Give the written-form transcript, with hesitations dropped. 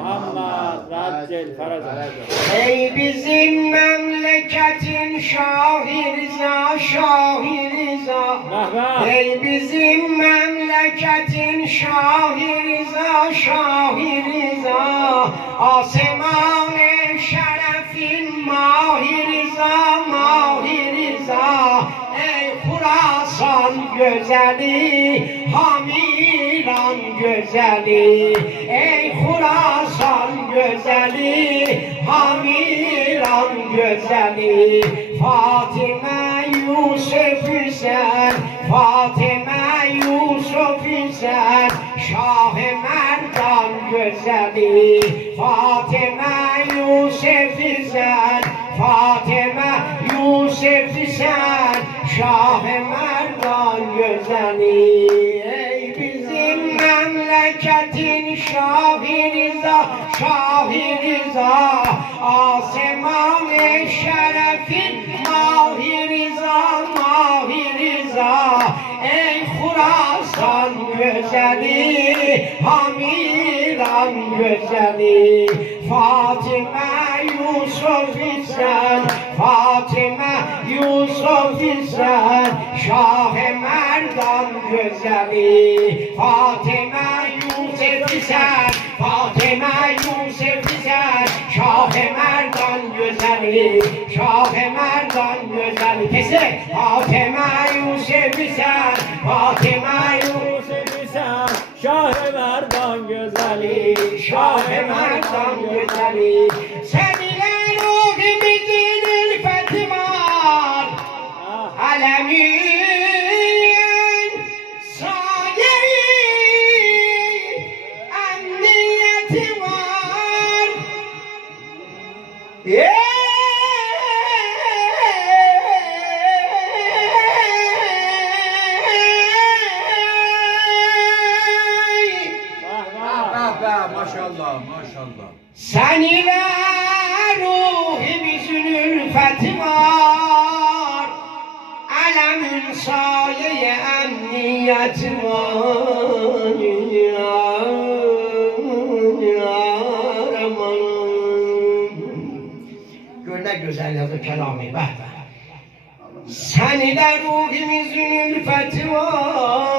Muhammed Raccel Faraca. Ey bizim memleketin Şah-ı Rıza, Şah-ı Rıza. Vah. Ey bizim memleketin Şah-ı Rıza, Şah-ı Rıza. Aseman-ı şerefin Mah-ı Rıza, Mah-ı Rıza. Ey Khurasan güzeli, Hamiran güzeli. Ey Khurasan güzeli, Hamiran güzeli. Fatime Yusuf sen, Fatime Yusuf sen. Şah-ı Merdan güzeli, Fatime Yusuf sen, Fatime Yusuf sen. Şah-ı Merdan güzeli. Ey bizim memleketin Şah-ı Rıza, Şah-ı Rıza. Aseman-ı şerefin Mah-ı Rıza, Mah-ı Rıza. Ey Khurasan güzeli, Hamiran güzeli. Fatime Yusuf sen, Fatime Yusuf sen. Şah-ı Merdan güzeli. Fatime Yusuf sen, Fatime Yusuf sen. Şah-ı Merdan güzeli, Şah-ı Merdan güzeli. Kesin. Fatime Yusuf sen, Fatime Yusuf sen. Şah-ı Merdan güzeli, Şah-ı Merdan güzeli. Seninle ruhimizin ülfeti var. Alemin sahibi emniyeti var. Maşallah, maşallah. Sen ile ruhimizin ülfeti var. Alemin saye emniyeti var. Gör ne güzel yazı kelamı be. Sen ile ruhimizin ülfeti var.